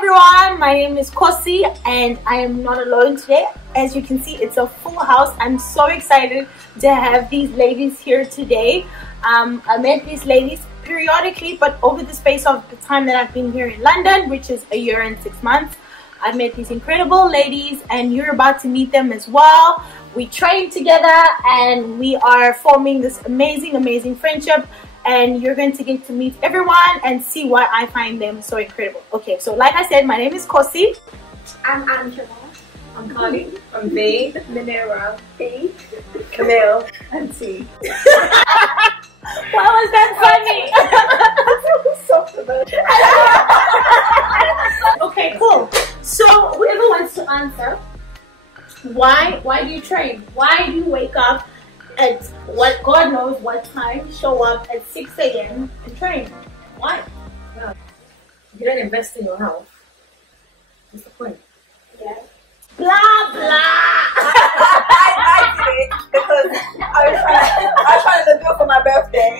everyone, my name is Khosi and I am not alone today. As you can see, it's a full house. I'm so excited to have these ladies here today. I met these ladies periodically, but over the space of the time that I've been here in London, which is a year and 6 months, I've met these incredible ladies and you're about to meet them as well. We train together and we are forming this amazing friendship, and you're going to get to meet everyone and see why I find them so incredible. Okay, so like I said, my name is Khosi. I'm Angela. I'm Carly. I'm V. Minera. B. Camille. And T. Why was that funny? Okay, cool. So whoever wants to answer, why do you train? Why do you wake up at what God knows what time, show up at 6 a.m. and train? Why? Yeah. You don't invest in your health. What's the point? Yeah. Blah blah. I did it because I was trying to do it for my birthday.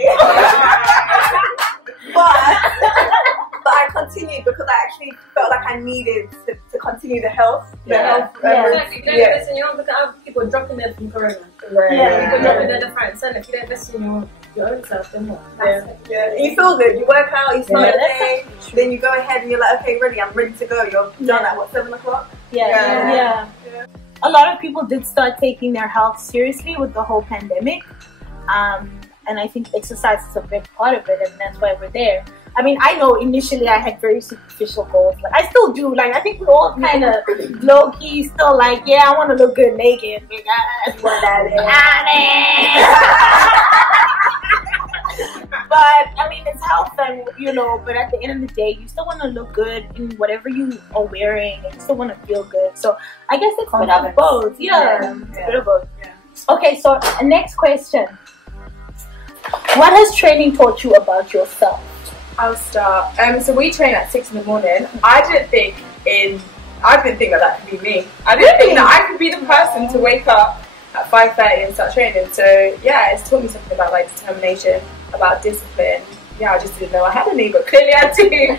but I continued because I actually felt like I needed to continue the health. Exactly. You don't invest in your own, because other people are dropping dead from corona. People dropping dead left, right, and centre. If you don't invest in your own self, then what? Yeah. And you feel good. You work out. You start the day. Then you go ahead and you're like, okay, ready. I'm ready to go. You're done at what, 7 o'clock? Yeah. A lot of people did start taking their health seriously with the whole pandemic, and I think exercise is a big part of it, and that's why we're there. I mean, I know initially I had very superficial goals. Like I still do. Like I think we all kind of low key still like, yeah, I want to look good naked. That's what that is. But I mean, it's health, and you know. But at the end of the day, you still want to look good in whatever you are wearing, and you still want to feel good. So I guess it's a bit of both. Yeah, it's a bit of both. Yeah. Okay, so next question: what has training taught you about yourself? I'll start. So we train at 6 in the morning. I didn't think that could be me. I didn't think that I could be the person to wake up at 5:30 and start training. So yeah, it's taught me something about like determination, about discipline. Yeah, I just didn't know I had any, but clearly I do. Cheers.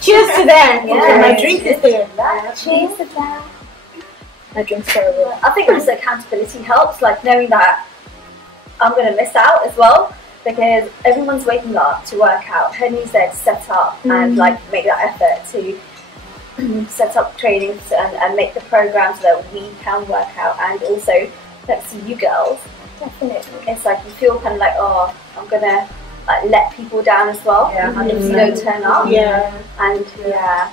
Cheers to that. Yeah. Okay, my drink is there. Cheers to that. My drink's terrible. I think also accountability helps, like knowing that I'm going to miss out as well, because everyone's waking up to work out. Henry's there to set up and like make that effort to set up training and make the program so that we can work out, and also let's see you girls. Definitely. It's like you feel kind of like, oh, I'm gonna like let people down as well. Yeah, if you don't turn up. Yeah. And that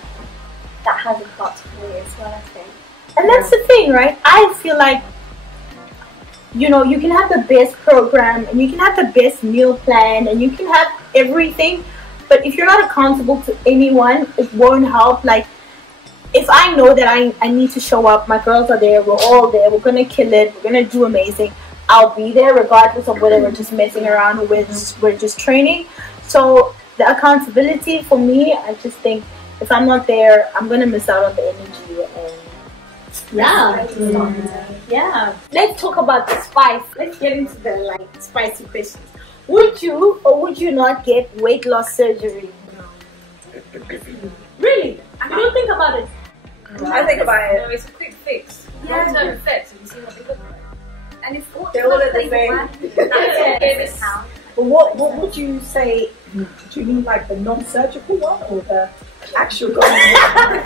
has a part to play as well, I think. And that's the thing, right? I feel like, you know, you can have the best program and you can have the best meal plan and you can have everything, but if you're not accountable to anyone, it won't help. Like, if I know that I need to show up, my girls are there, we're all there, we're gonna kill it, we're gonna do amazing, I'll be there regardless of whether we're just messing around or we're just training. So the accountability for me, I just think if I'm not there, I'm gonna miss out on the energy. And yeah. Let's talk about the spice. Let's get into the like spicy questions. Would you or would you not get weight loss surgery? Really? You don't think about it? I think about it. No, it's a quick fix. Long-term effects. Have you seen what they look like? And it's all They're all at the same. What would you say? Do you mean like the non-surgical one or the actual one?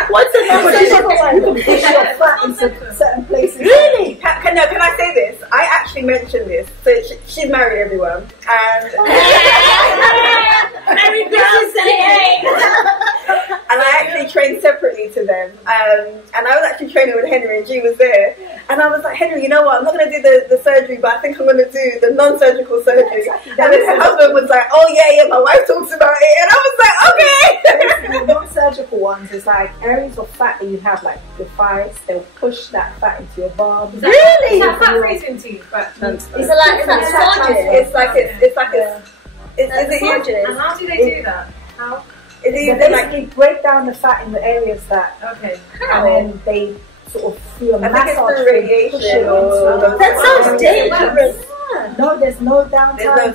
What's the non-surgical one? You can push your fat in certain places. Really? Can I say this? I actually mentioned this. So she's married, everyone, and and I actually trained separately to them. And I was actually training with Henry, and G was there. And I was like, Henry, you know what? I'm not going to do the surgery, but I think I'm going to do the non-surgical surgery. Exactly. And then her husband was like, oh yeah, my wife talks about it. And I was like, okay. The non-surgical ones is like areas of fat that you have, like your thighs. They'll push that fat into your bum. Really? Is that fat freezing to you? It's And how do they do that? How? They basically break down the fat in the areas that, and then they sort of through a massage through radiation. That sounds dangerous. No, there's no downtime.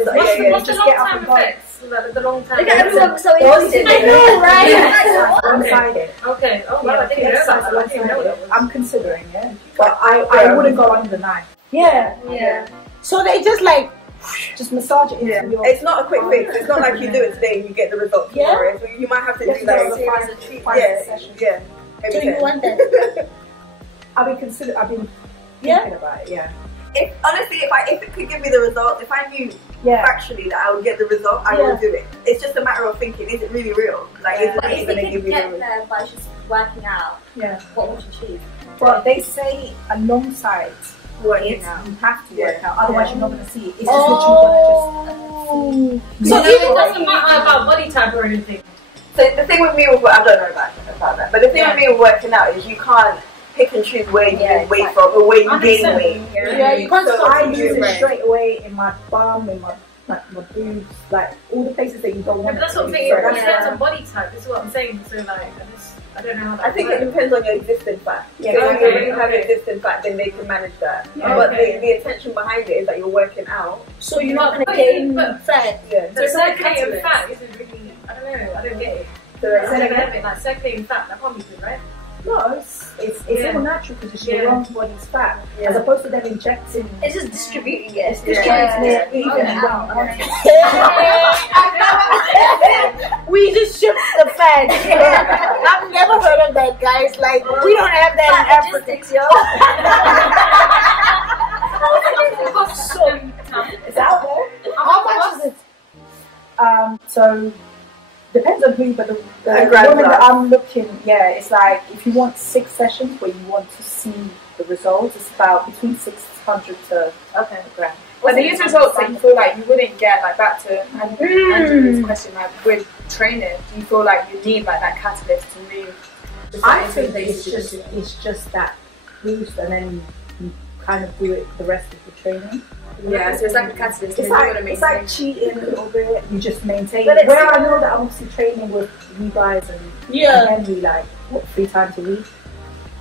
What's the long-term effects? like the long time. Look at everyone so interested. I know, right? One-sided. Okay. Oh wow, I didn't know that. I didn't know that. I'm considering it, but I wouldn't go under the knife. Yeah. Yeah. So they just like Just massage it into your. It's not a quick fix. It's not like you do it today and you get the result tomorrow. So you might have to do Yes, like there's a treatment. five sessions. yeah. so you want that. I've been thinking about it. Yeah. If honestly, if it could give me the result, if I knew Yeah. factually that I would get the result, I would do it. It's just a matter of thinking: is it really real? Like, is But it if going you to give could you get the? there by just working out, Yeah. what would you choose? But they say alongside Working it, out. you have to work out. Otherwise, you're not going to see it. It's just Oh. So So it even doesn't matter about body type or anything. So the thing with me with I don't know about that, but the thing with me with working out is you can't pick and choose where you lose weight from or where you gain weight. Yeah, you can't So stop I to lose do it it. straight away in my bum, in my boobs, like all the places that you don't Yeah, want. but that's to what I'm be. saying. So It that's depends why- on body type. This is what I'm saying. So like, I don't know how that I think it works. depends on your existing fat. Yeah, So if you okay, already have okay. existing fat, then they can manage that. Yeah, But okay. the intention behind it is that you're working out. So you're not gonna But- gain but- fat. Yeah. So it's like circulating catalyst. fat isn't really. I don't know. I don't get it. So It's like, never have it. Like circulating fat, that can't be good, right? No, it's Yeah. all natural because it's Yeah. your own body's fat, Yeah. as opposed to them injecting. It's just distributing it. It's Yeah. distributing it Even even well. out. We just shipped the fat. I've never heard of that, guys. Like we don't have that in Africa. Logistics, yo. So It's out there. how much is it? So depends on who, but the A grand woman that plus. I'm looking, it's like if you want 6 sessions where you want to see the results, it's about between 600 to a grand. But these results that you feel like you wouldn't get, like back to Andrew's question, like with training, do you feel like you need like that catalyst to move? I think it's just that boost, and then you kind of do it the rest of the training. Yeah, so it's like a catalyst. It's like cheating a little bit. You just maintain. But it's- Where I know that I'm obviously training with you guys and Yeah. Henry like 3 times a week.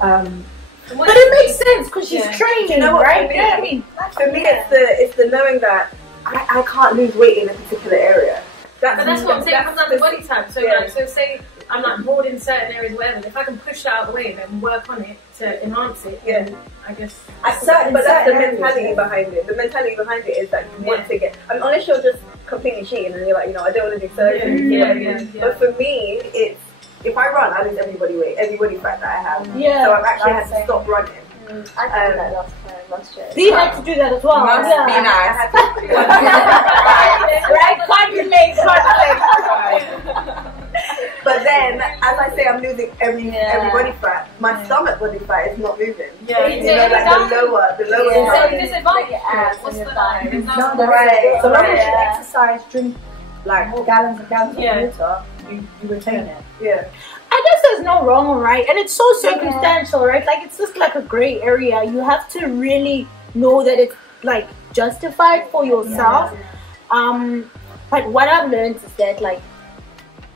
But it makes sense because she's Yeah. training, Do you know what, right? for me- Yeah, I mean, for me, it's the knowing that I can't lose weight in a particular area. But that's what I'm saying. It comes down to body type. So Yeah. like, so say I'm like broad in certain areas, whatever. If I can push that out of the way and then work on it to enhance it, Yeah. then I guess. But that's the certain areas, mentality yeah. behind it. The mentality behind it is that you want to get. I mean, unless you're just completely cheating and you're like, I don't want to do surgery. you know what I mean? Yeah. But for me, it's if I run, I lose everybody weight, everybody fat that I have. yeah. So I've actually had to stop running. I did that last year. Dee had to do that as well. Must yeah. be nice. Right? Can't relate, can't relate. But then, as I say, I'm losing every body fat. My stomach body fat is not moving. Yeah. You know, like the lower So part. disadvantage. Yeah. What's the No, no, Right. So long as you Yeah. exercise, drink like gallons and gallons Yeah. of water, you retain it. Yeah. I guess there's no wrong or right, and it's so circumstantial, right? Like it's just like a gray area. You have to really know that it's like justified for yourself. But what I've learned is that like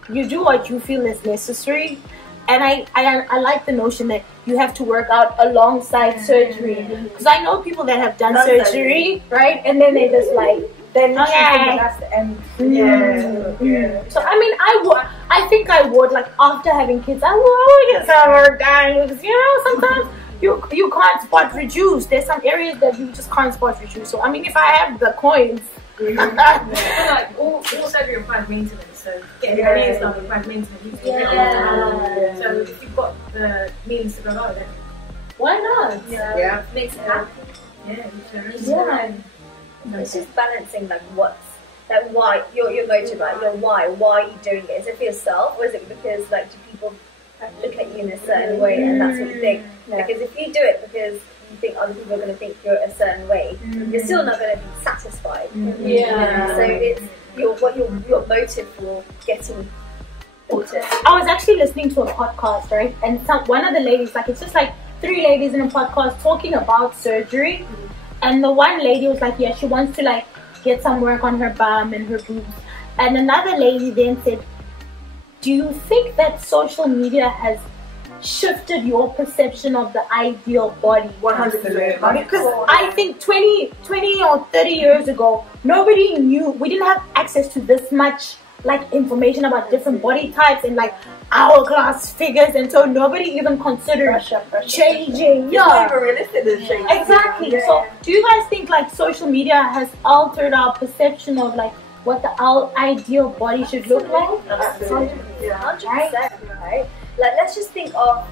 you do what you feel is necessary, and I like the notion that you have to work out alongside surgery, because I know people that have done surgery, right, and then they just like Then you Okay. think that's the end. Yeah. So I mean, I think I would like after having kids, I would get some work done because sometimes you can't spot reduce. There's some areas that you just can't spot reduce. So I mean, if I have the coins, So like all surgery requires maintenance. So getting your knees done requires maintenance. Yeah. So if you've got the means to go out, then why not? Yeah. Makes it happen. yeah. It's just balancing like why your motive, like your why are you doing it? Is it for yourself, or is it because like do people look at you in a certain way and that's what you think? Because if you do it because you think other people are going to think you're a certain way, you're still not going to be satisfied. Yeah. So it's your motive for getting water. I was actually listening to a podcast, right? And one of the ladies, like it's just like 3 ladies in a podcast talking about surgery. And the one lady was like, yeah, she wants to like get some work on her bum and her boobs. And another lady then said, do you think that social media has shifted your perception of the ideal body? 100%. Because I think 20 or 30 years ago, nobody knew, we didn't have access to this much like information about different body types and like hourglass figures, and so nobody even considered changing. It's not even realistic to change. Exactly. Yeah. So do you guys think like social media has altered our perception of like what our ideal body should look like? Absolutely. Yeah. 100%, right? Like, let's just think of,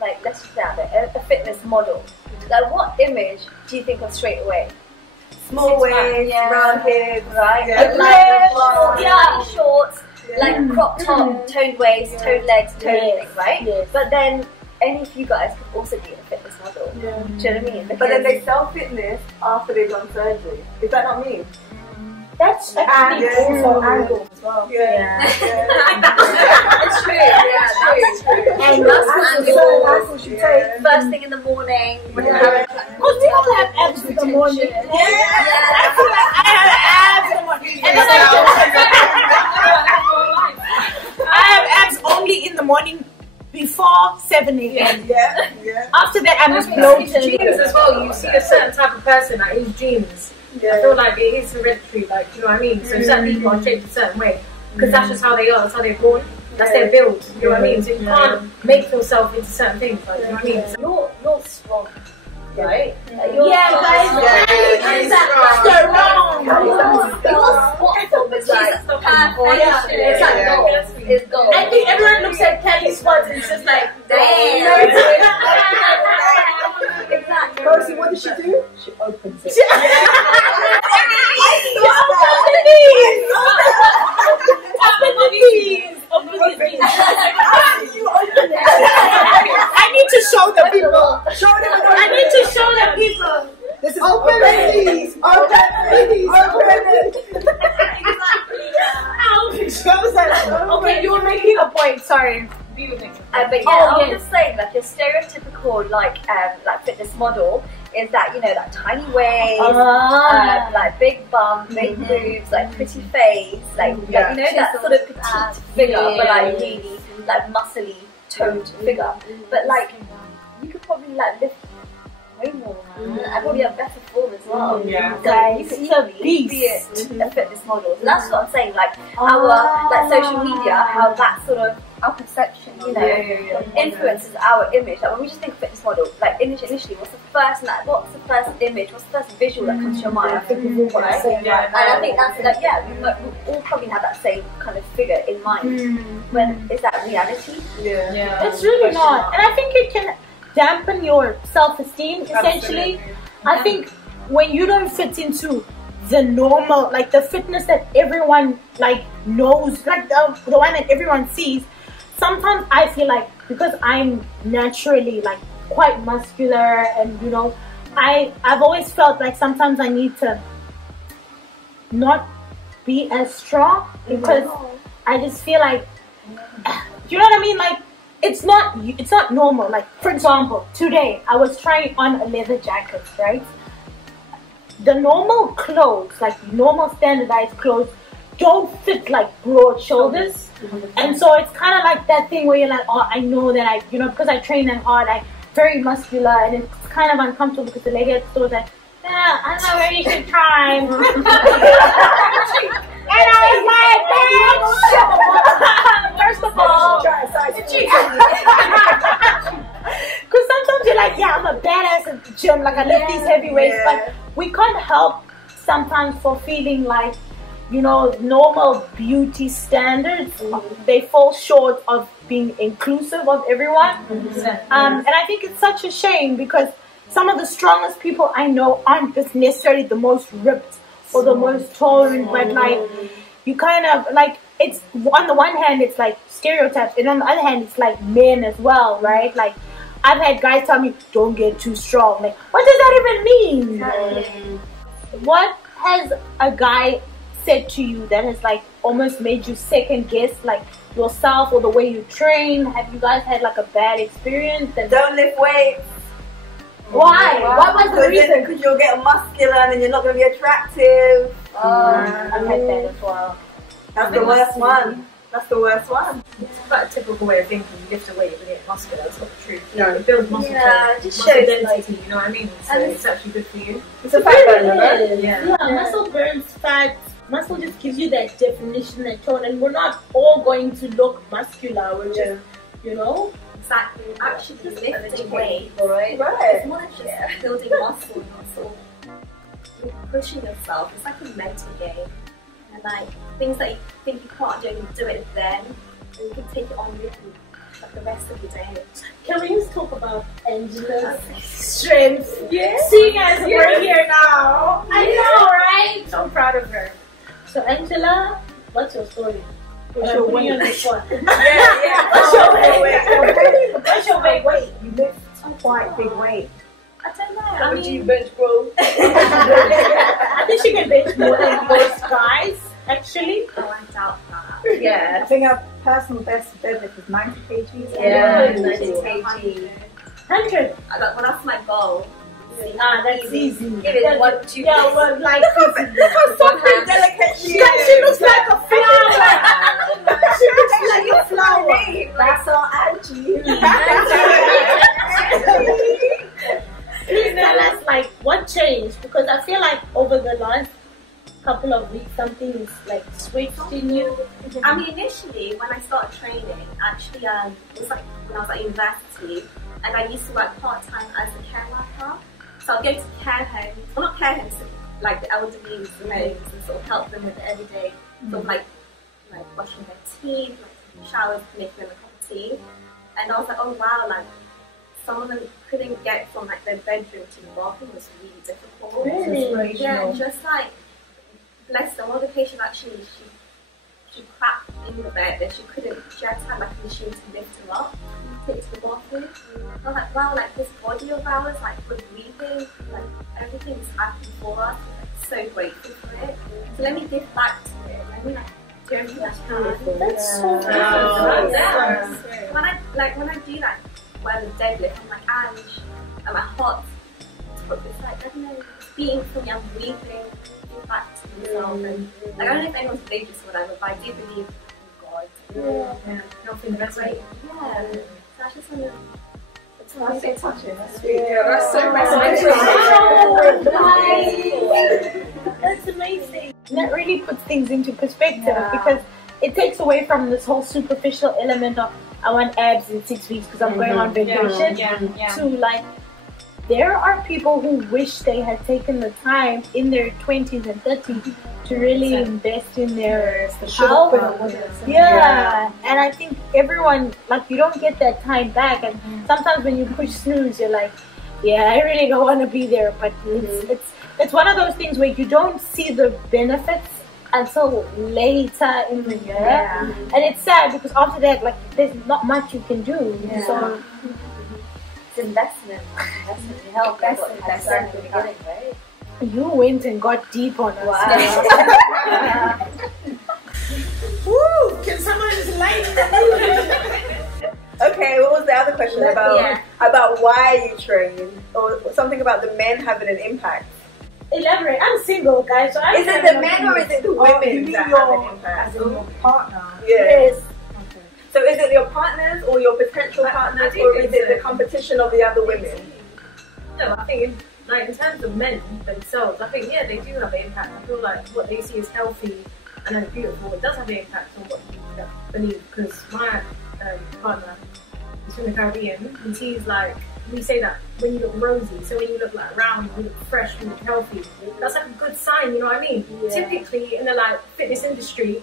like, let's just have it, a fitness model. Like, what image do you think of straight away? Small waist, round hips, right? Yeah. Shorts, like crop top, toned waist, toned legs, toned things, right? Yes. But then, any of you guys could also be in a fitness model. Do you know what I mean? But then they sell fitness after they've done surgery. Is that not me? That's actually also angle as well. Yeah. It's true, that's true. And that's first thing in the morning. Because people have abs in the morning. I feel like I have abs in the morning. And then I have abs only in the morning before 7 a.m. Yeah. After that, I'm just bloated. Dreams as well. You see a certain type of person that is dreams. I feel like it is hereditary, like, do you know what I mean? So certain people are shaped a certain way because that's just how they are, that's how they're born, that's their build, you know what I mean? So you can't make yourself into certain things, like, do you know what I mean? So You're strong, right? Guys, Your squat form is like perfect. It's like gold. It's gold. I think everyone looks at Kelly's squats and it's just like, damn. Exactly. Rosie, what does she do? She opens it. I need to show the people. I need to show the people. This is open ladies. Okay, you were making a point. Sorry. But yeah, I was just saying, like, your stereotypical like fitness model is that, you know, that tiny waist, like big bum, big boobs, like pretty face, like you know, that sort of petite figure, but like really like muscly, toned figure. But like, you could probably like lift way more, and probably have better form as well. So you could easily be a fitness model. So that's what I'm saying. Like our like social media, how that sort of our perception, you know, influences our image. Like when we just think of fitness model, like initially, what's the first image, what's the first visual that comes to your mind? I think we've all right. And I think that's like, we all probably have that same kind of figure in mind. When is that reality? It's really not, and I think it can dampen your self-esteem essentially. I think when you don't fit into the normal, like the fitness that everyone like knows, like the one that everyone sees, sometimes I feel like because I'm naturally like quite muscular, and you know, I've always felt like sometimes I need to not be as strong because I just feel like, you know what I mean, like it's not normal. Like for example, today I was trying on a leather jacket, right? The normal clothes, like normal standardized clothes, don't fit like broad shoulders, and so it's kind of like that thing where you're like, oh, I know that I, you know, because I train that hard, I'm very muscular, and it's kind of uncomfortable because the lady at the store was like, yeah, I know where you should try. And I was like, first of all, because sometimes you're like, yeah, I'm a badass at the gym, like I lift these heavy weights, but we can't help sometimes for feeling like, you know, normal beauty standards, they fall short of being inclusive of everyone. And I think it's such a shame because some of the strongest people I know aren't just necessarily the most ripped or the most toned, but like you kind of like, it's on the one hand it's like stereotypes, and on the other hand it's like men as well, right? Like I've had guys tell me, don't get too strong. Like, what does that even mean? What has a guy said to you that has like almost made you second guess like yourself or the way you train? Have you guys had like a bad experience? Don't lift weights. Why? What was the reason? Because you'll get muscular and then you're not going to be attractive. I've had that as well. That's the worst one. That's the worst one. It's quite a typical way of thinking. You lift a weight and get muscular. That's not true. No. It builds muscle tone, Yeah, it just muscle shows, density. like- You know what I mean? So and it's actually good for you. It's a fat burner, right? Yeah. Muscle burns fat. Muscle just gives you that definition, that tone, and we're not all going to look muscular. We're just, you know. Exactly. Actually, lifting weight, Right. it's more than just building muscle. You're pushing yourself. It's like a mental game. And like things that you think you can't do, you do it then, and you can take it on with you like the rest of your day. Can we just talk about Angela's strength? Yeah. Seeing as we're here now. I know, right? So proud of her. So Angela, what's your story? What's your weight? On the spot. Yeah. What's your weight? What's your weight? Wait, you lift quite big weight. I don't know. How I much do you mean, bench, bro? I think she can bench more than most guys, actually. oh, I doubt that. Yeah. I think our personal best deadlift is 90 kgs. Yeah. 90 kg. 100. Well, that's my goal. Ah, that's easy. Give it 1, 2. Yeah, well, like, Look how soft and delicate she is. she looks like a flower. She looks like a flower. That's our Angie. Please tell us, like, what changed? Because I feel like over the last couple of weeks, something is like switched in you. I mean, initially when I started training, actually, it was like when I was at university, and I used to work part time as a care worker. So I'd go to care homes, well, not care homes, like the elderly homes, and sort of help them with the everyday, sort of like washing their teeth, like showers, making them a cup of tea. And I was like, oh wow, like some of them couldn't get from like their bedroom to the bathroom. Was really difficult. Really? Yeah, and just like bless them, one of the patients actually she crapped in the bed and she had to have like a machine to lift her up and take to the bathroom. I was like, wow, like this body of ours, like we're breathing, like everything's happening for us. We're like, so grateful for it. So let me give back to it. Let me like do everything I can. That's so good. Yeah. When I do like the deadlift, I'm like, Ange, and my heart, it's like, I don't know, it's beating for me, I'm breathing, give back to myself. And like, I don't know if anyone's religious or whatever, but I do believe in God. Yeah. Healthy in the best way. Yeah. So I just want to. That's so touching. That's sweet. Yeah, that's so That's amazing. And that really puts things into perspective because it takes away from this whole superficial element of I want abs in 6 weeks because I'm going on vacation to like there are people who wish they had taken the time in their 20s and 30s to really invest in their health. Yeah, and I think everyone, like, you don't get that time back, and sometimes when you push snooze, you're like, yeah, I really don't want to be there, but it's one of those things where you don't see the benefits until later in the year, and it's sad because after that, like, there's not much you can do. So it's investment in health. That's what investment in the beginning, right? you went and got deep on us. Wow. Woo! Can someone just lighten the mood? Okay, what was the other question about why you train, or something about the men having an impact? Elaborate. I'm single, guys. So I'm Is it the men or is it the women that have an impact? As in your partner. Yes. So is it your partners or your potential partners, or is it the competition of the other women? No, I think in terms of men themselves, I think they do have an impact. I feel like what they see as healthy and then beautiful, it does have an impact on what you believe. Because my partner is from the Caribbean, and he's like, we say that when you look rosy, so when you look like round, you look fresh, you look healthy, that's like a good sign, you know what I mean? Typically in the like fitness industry,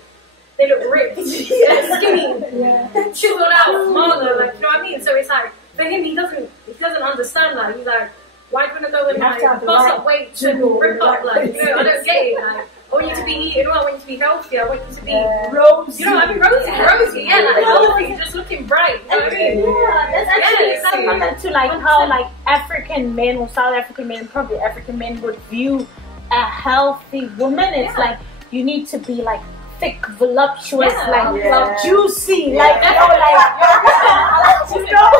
they look ripped, skinny, chiseled out, smaller, like, you know what I mean? So it's like, for him, he doesn't understand that. He's like, why do you want to go and like bust up weight and rip up, like, you know, I don't get it, like, I want you to be eating, I want you to be healthy, I want you to be rosy. You know what I mean? Rosy, like healthy, just looking bright, you know what I mean? That's actually similar to like how like African men or South African men, probably African men would view a healthy woman. It's like you need to be like thick, voluptuous, like juicy, like you know,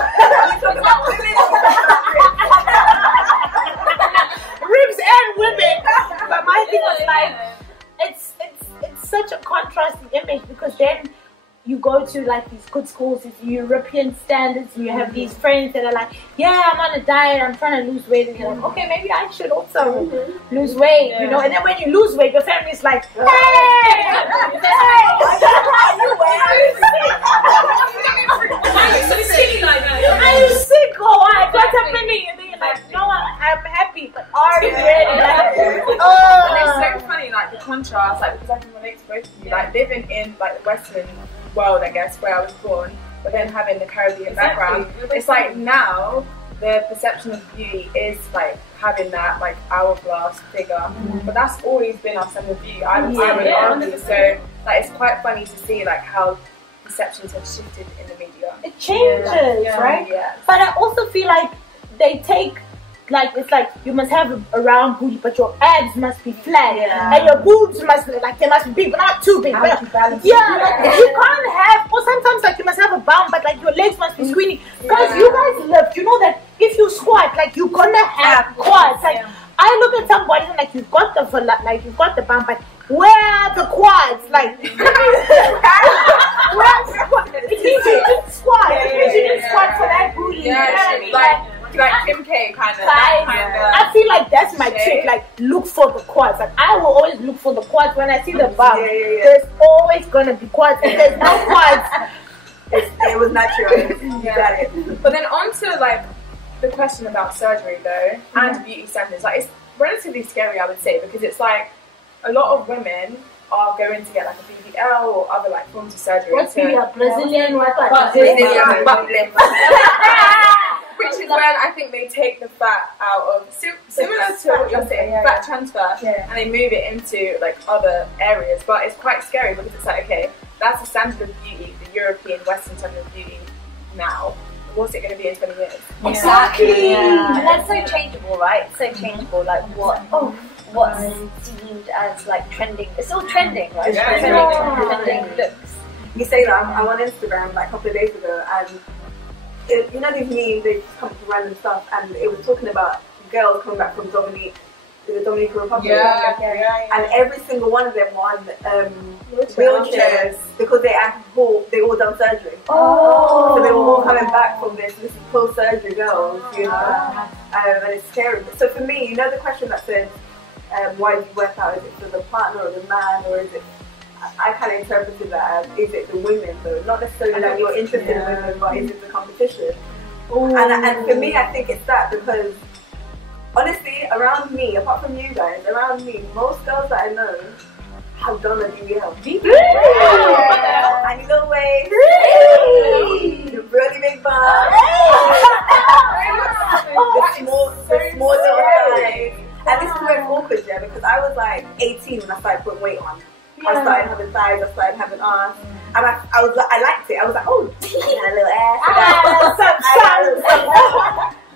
ribs and women. But my thing was like, it's such a contrasting image because then you go to like these good schools, these European standards, and you have these friends that are like, yeah, I'm on a diet, I'm trying to lose weight, and you're like, okay, maybe I should also lose weight, you know. And then when you lose weight, your family's like, hey, Why are you so skinny like that? are you sick or what? What's happening? And then you're like, no, I'm happy, but are you ready? And it's so funny, like the contrast, like because I can relate to both of you, like living in like the Western world, I guess, where I was born, but then having the Caribbean background. It's like now the perception of beauty is like having that like hourglass figure, but that's always been our standard of beauty. I would argue. So like it's quite funny to see like how perceptions have shifted in the media. It changes, right? Yeah. But I also feel like they take, like, it's like you must have a round booty, but your abs must be flat, and your boobs must like they must be big, but not too big. But, like you can't have, or sometimes like you must have a bump, but like your legs must be skinny. Because you guys live, you know that if you squat, like you're gonna have quads. Like I look at some bodies and like you've got the bump, but where are the quads? Like where's the quads? If you didn't squat, for that booty, like Kim K kind of. I feel like that's my trick. Like look for the quads. Like I will always look for the quads when I see the bump. There's always gonna be quads. If there's no quads, it was natural. You got it. But then on to like the question about surgery though, and beauty standards. Like it's relatively scary, I would say, because it's like a lot of women are going to get like a BBL or other like forms of surgery. What's BBL? Brazilian butt lift. Which is when I think they take the fat out of, similar to what you're saying, fat transfer, and they move it into like other areas. But it's quite scary because it's like, okay, that's the standard of beauty, the European Western standard of beauty now. What's it going to be in 20 years? Exactly. And that's so changeable, right? It's so changeable. Like what's deemed as like trending. It's all trending, right? Trending looks. You say that I'm on Instagram like a couple of days ago, and you know these memes, they just come to random stuff, and it was talking about girls coming back from the Dominican Republic, and every single one of them were on wheelchairs because they all done surgery. So they were all coming back from this post-surgery girls, you know, and it's scary. So for me, you know the question that says, why do you work out? Is it for the partner or the man, or is it? I kind of interpreted that as, is it the women though? Not necessarily that you're interested in women, but is it the competition? And for me, I think it's that, because honestly, around me, apart from you guys, around me, most girls that I know have done a BBL. And you know way, the really big bum, the small little thighs. And this is where it's awkward, yeah, because I was like 18 when I started putting weight on. I started having thighs, I started having arms, and I liked it. I was like, oh, a little ass.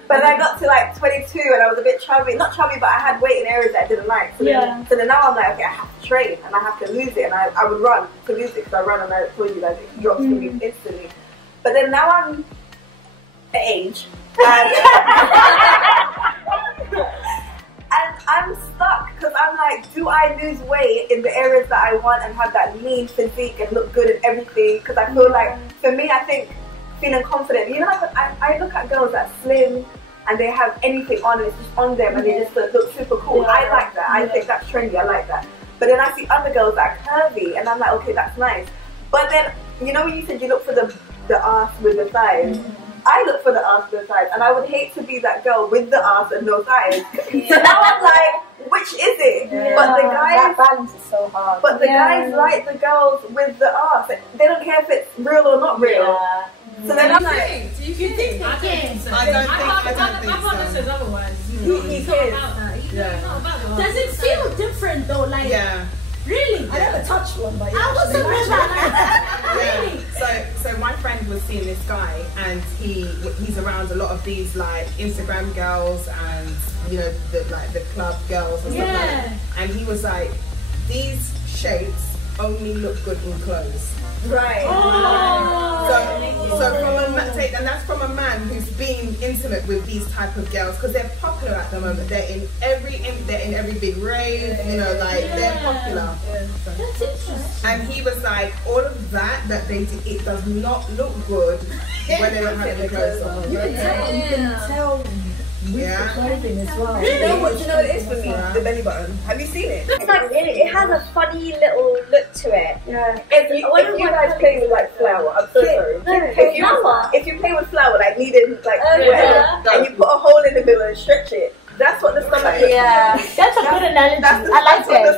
But then I got to like 22 and I was a bit chubby, not chubby, but I had weight in areas that I didn't like. So then now I'm like, okay, I have to train and I have to lose it, and I would run to lose it, because I run and I told you that it drops me instantly. But then now I'm at age and I'm stuck, because I'm like, do I lose weight in the areas that I want and have that lean physique and look good and everything? Because I feel like, for me, I think feeling confident, you know, I look at girls that are slim and they have anything on and it's just on them and they just look super cool. I like that. I think that's trendy. I like that. But then I see other girls that are curvy and I'm like, okay, that's nice. But then, you know, when you said you look for the ass with the thighs, I look for the ass with the thighs, and I would hate to be that girl with the ass and no thighs. So now I'm like, which is it? But the guys, that balance is so hard. But the guys like the girls with the ass. They don't care if it's real or not real. So then I'm like, do you think I don't think so. My partner says otherwise. He cares. Does it feel different though? Like, really? I never touched one, but I wasn't really. So my friend was seeing this guy, and he's around a lot of these like Instagram girls and you know the club girls and stuff like that. And he was like, these shapes only look good in clothes. Right. So from a man, and that's from a man who's been intimate with these type of girls because they're popular at the moment. They're in every big rave, you know, like they're popular. That's interesting. And he was like, all of that they do, it does not look good when they don't have their clothes on. You can tell with the clothing as well. You know what it is for me? The belly button. Have you seen it? It's like it has a funny little look to it. Yeah. If you guys play with like flour, I'm so sorry. If you play with flour, like kneading like and you put a hole in the middle and stretch it, that's what the stomach is. Yeah. That's a good analogy. I like that.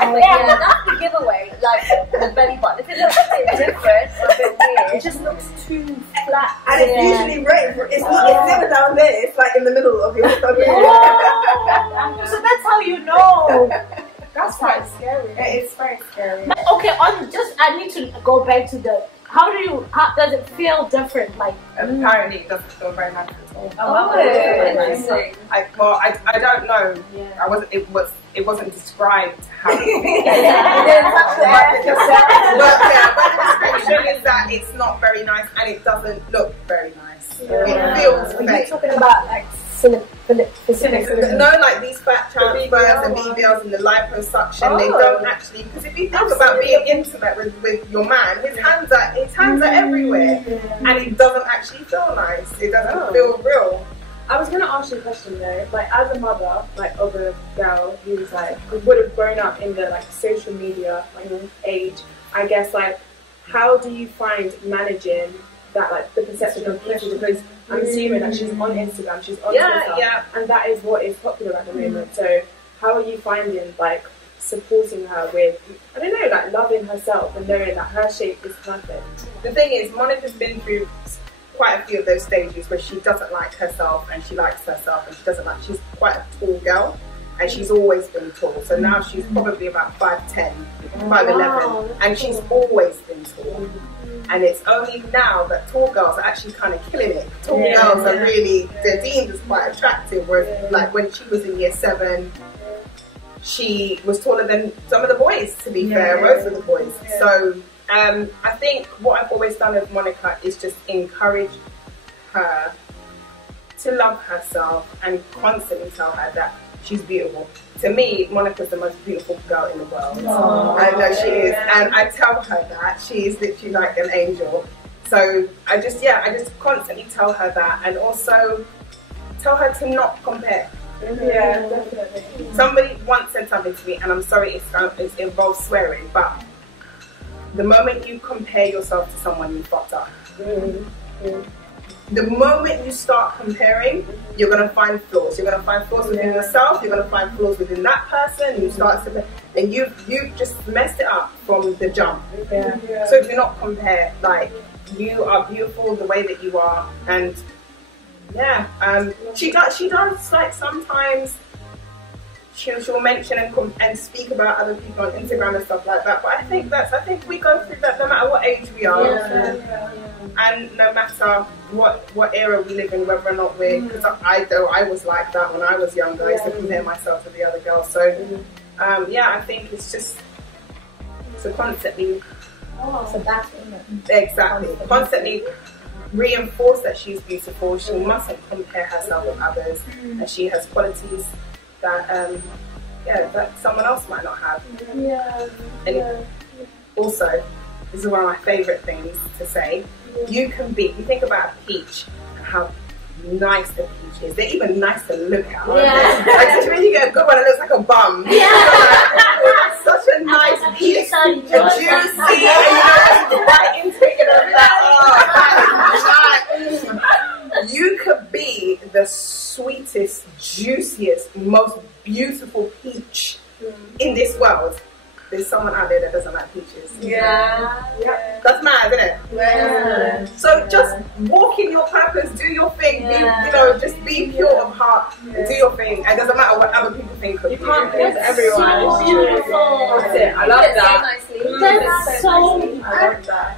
Yeah, that's the giveaway. Like the belly button. If it looks a bit different or a bit weird, It just looks too flat. And it's usually red. It's never down there. It's like in the middle of your stomach. So that's how you know. That's quite scary. It's very scary. Okay, I need to go back to the. How does it feel different? Like Apparently it doesn't feel very nice at all. Oh, interesting. I don't know. Yeah. It wasn't described how. But the description is that it's not very nice and it doesn't look very nice. It feels fake. Are you talking about like No, like these fat transfers and BBLs and the liposuction, they don't actually, because if you think about being intimate with your man, his hands are everywhere and it doesn't actually feel nice. It doesn't feel real. I was going to ask you a question though, like as a mother, like of a girl who's like, who would have grown up in the like social media like age, I guess like, how do you find managing that, like the perception of people? Because I'm assuming that she's on Instagram, she's on Twitter, and that is what is popular at the moment. So how are you finding like supporting her with, I don't know, like loving herself and knowing that her shape is perfect? The thing is, Monica's been through quite a few of those stages where she doesn't like herself and she likes herself and she doesn't like, she's quite a tall girl and she's always been tall. So now she's probably about 5'10", 5'11", and she's always been tall. And it's only now that tall girls are actually kind of killing it. Tall girls are really, they're deemed as quite attractive, whereas like when she was in year 7, she was taller than some of the boys, to be fair, most of the boys. So I think what I've always done with Monica is just encourage her to love herself and constantly tell her that she's beautiful. To me, Monica's the most beautiful girl in the world. I know she is, and I tell her that she is literally like an angel. So I just constantly tell her that, and also tell her to not compare. Yeah, definitely. Somebody once said something to me, and I'm sorry, it involves swearing, but the moment you compare yourself to someone, you fucked up. The moment you start comparing, you're going to find flaws. You're going to find flaws within yourself, you're going to find flaws within that person, you start to, and you've just messed it up from the jump. So do not compare. Like, you are beautiful the way that you are, and she does like sometimes she'll mention and speak about other people on Instagram and stuff like that, but I think we go through that no matter what age we are, and no matter what era we live in, whether or not we're, because I was like that when I was younger. I used to compare myself to the other girls. So I think it's just to constantly constantly reinforce that she's beautiful. She mustn't compare herself with others, and she has qualities that that someone else might not have. And also, this is one of my favourite things to say. You think about a peach and how nice the peach is. They're even nice to look at. Like, when you get a good one, it looks like a bum. That's such a nice peach, juicy, and you know, right into it, and you could be the sweetest, juiciest, most beautiful peach in this world. There's someone out there that doesn't like peaches. That's mad, isn't it? So just walk in your purpose, do your thing, just be pure of heart, do your thing. It doesn't matter what other people think of you. You can't please everyone. So beautiful. That's it. I love that. That's so. I love that.